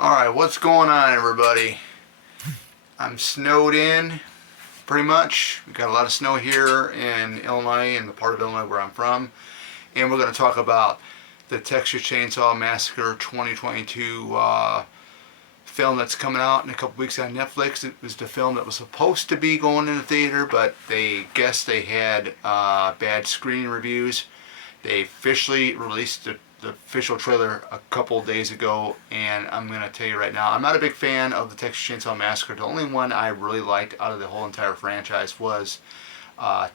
Alright, what's going on, everybody? I'm snowed in, pretty much. We've got a lot of snow here in Illinois, in the part of Illinois where I'm from. And we're going to talk about the Texas Chainsaw Massacre 2022 film that's coming out in a couple weeks on Netflix. It was the film that was supposed to be going in the theater, but they guessed they had bad screening reviews. They officially released the official trailer a couple days ago, and I'm going to tell you right now, I'm not a big fan of the Texas Chainsaw Massacre. The only one I really liked out of the whole entire franchise was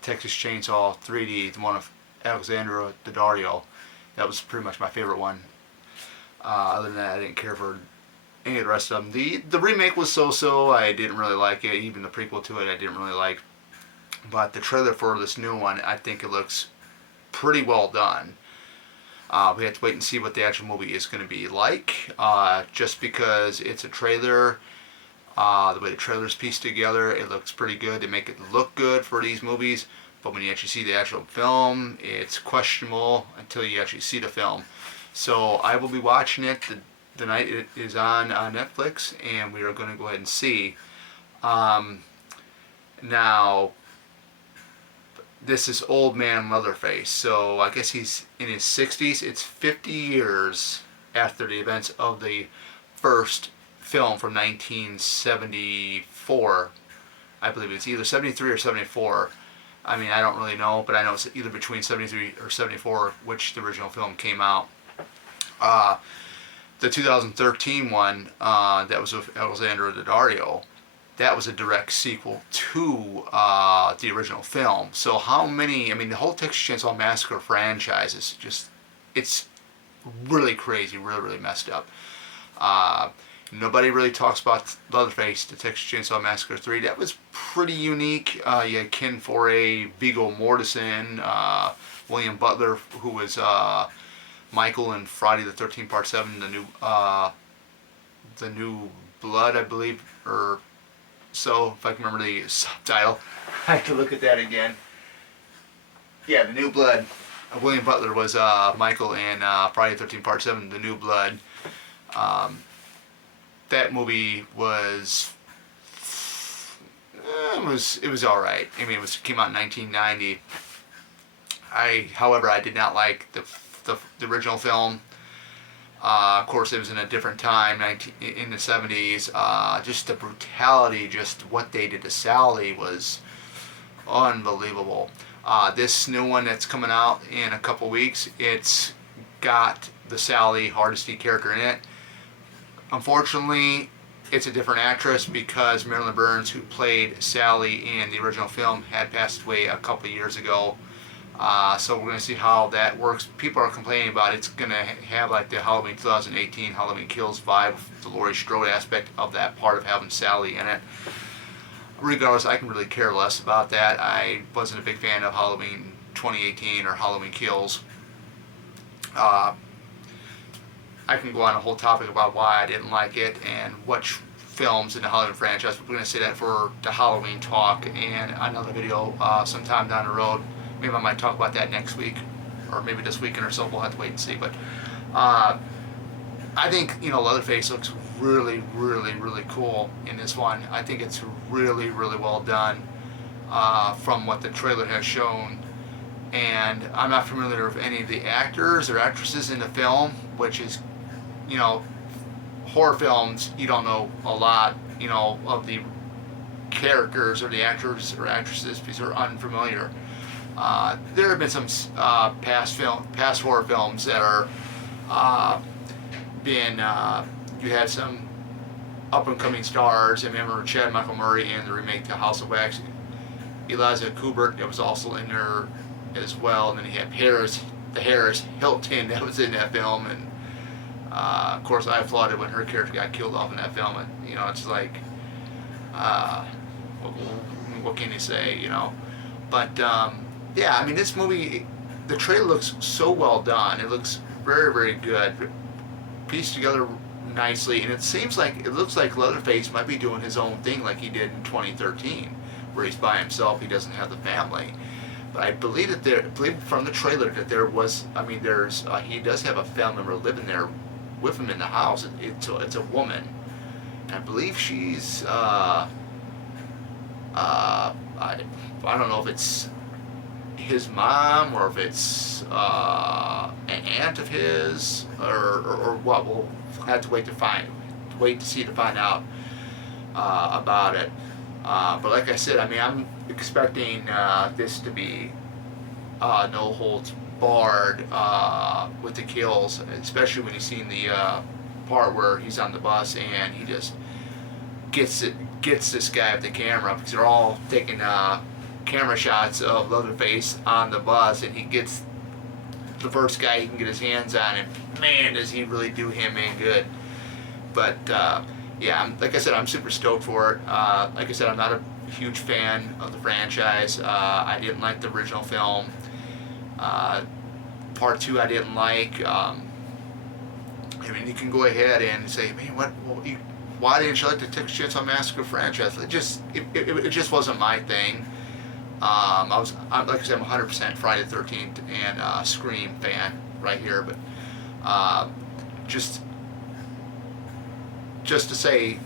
Texas Chainsaw 3D, the one of Alexandra Daddario. That was pretty much my favorite one. Other than that, I didn't care for any of the rest of them. The remake was so-so. I didn't really like it. Even the prequel to it, I didn't really like. But the trailer for this new one, I think it looks pretty well done. We have to wait and see what the actual movie is going to be like. Just because it's a trailer, the way the trailer's pieced together, it looks pretty good. They make it look good for these movies, but when you actually see the actual film, it's questionable until you actually see the film. So I will be watching it the night it is on Netflix, and we are going to go ahead and see. Now, this is old man Leatherface, so I guess he's in his 60s. It's 50 years after the events of the first film from 1974. I believe it's either 73 or 74. I mean, I don't really know, but I know it's either between 73 or 74, which the original film came out. The 2013 one, that was with Alexandra Daddario, that was a direct sequel to the original film. So how many, I mean, the whole Texas Chainsaw Massacre franchise is just, it's really crazy, really messed up. Nobody really talks about Leatherface, the Texas Chainsaw Massacre 3. That was pretty unique. You had Ken Foray, Viggo Mortensen, William Butler, who was Michael in Friday the 13th Part 7, the new Blood, I believe, or so, if I can remember the subtitle. I have to look at that again. Yeah, The New Blood. William Butler was Michael in Friday the 13th Part 7, The New Blood. That movie was it was all right. I mean, it came out in 1990. However, I did not like the original film. Of course, it was in a different time, in the 70s. Just the brutality, just what they did to Sally was unbelievable. This new one that's coming out in a couple weeks, it's got the Sally Hardesty character in it. Unfortunately, it's a different actress because Marilyn Burns, who played Sally in the original film, had passed away a couple of years ago. So we're going to see how that works. People are complaining about it's going to have like the Halloween 2018 Halloween Kills vibe, the Laurie Strode aspect of that part of having Sally in it. Regardless, I can really care less about that. I wasn't a big fan of Halloween 2018 or Halloween Kills. I can go on a whole topic about why I didn't like it and which films in the Halloween franchise. We're going to say that for the Halloween talk and another video sometime down the road. Maybe I might talk about that next week, or maybe this weekend or so. We'll have to wait and see. But I think, Leatherface looks really cool in this one. I think it's really well done from what the trailer has shown. And I'm not familiar with any of the actors or actresses in the film, which is, horror films, you don't know a lot, of the characters or the actors or actresses because they're unfamiliar. There have been some past horror films that are you had some up and coming stars. I remember Chad Michael Murray in the remake to House of Wax. Eliza Kubert, that was also in there as well, and then you had Harris Hilton that was in that film, and of course I applauded when her character got killed off in that film. And it's like, what can you say, But yeah, I mean, this movie, the trailer looks so well done. It looks very good, pieced together nicely, and it looks like Leatherface might be doing his own thing like he did in 2013, where he's by himself. He doesn't have the family. But I believe from the trailer that there was, he does have a family member living there with him in the house. It's a woman. And I believe she's I don't know if it's his mom or if it's an aunt of his or what. We'll have to wait to find out about it. But like I said, I mean, I'm expecting this to be no holds barred with the kills, especially when you've seen the part where he's on the bus and he just gets this guy with the camera, because they're all taking camera shots of Leatherface on the bus, and he gets the first guy he can get his hands on, and man, does he really do him in good. But yeah, like I said, I'm super stoked for it. Like I said, I'm not a huge fan of the franchise. I didn't like the original film. Part 2 I didn't like. I mean, you can go ahead and say, man, why didn't you like the Texas Chainsaw Massacre franchise? It just wasn't my thing. I'm like I said, I'm 100% Friday the 13th and Scream fan right here, but just to say,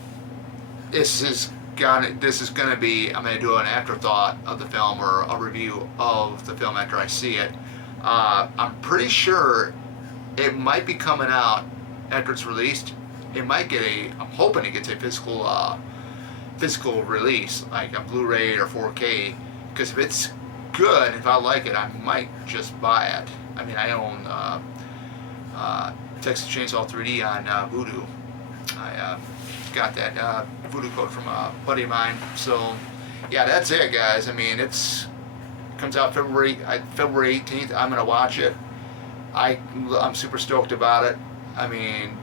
this is gonna be, I'm gonna do an afterthought of the film, or a review of the film after I see it. I'm pretty sure it might be coming out after it's released. It might get I'm hoping it gets a physical release, like a Blu-ray or 4K, because if it's good, if I like it, I might just buy it. I mean, I own Texas Chainsaw 3D on Voodoo. I got that Voodoo code from a buddy of mine. So yeah, that's it, guys. I mean, it comes out February 18th. I'm gonna watch it. I'm super stoked about it. I mean,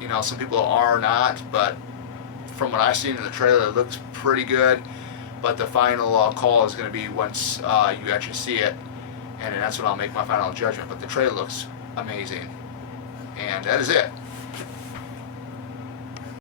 you know, some people are not, but from what I've seen in the trailer, it looks pretty good. But the final call is going to be once you actually see it, and then that's when I'll make my final judgment. But the trailer looks amazing, and that is it.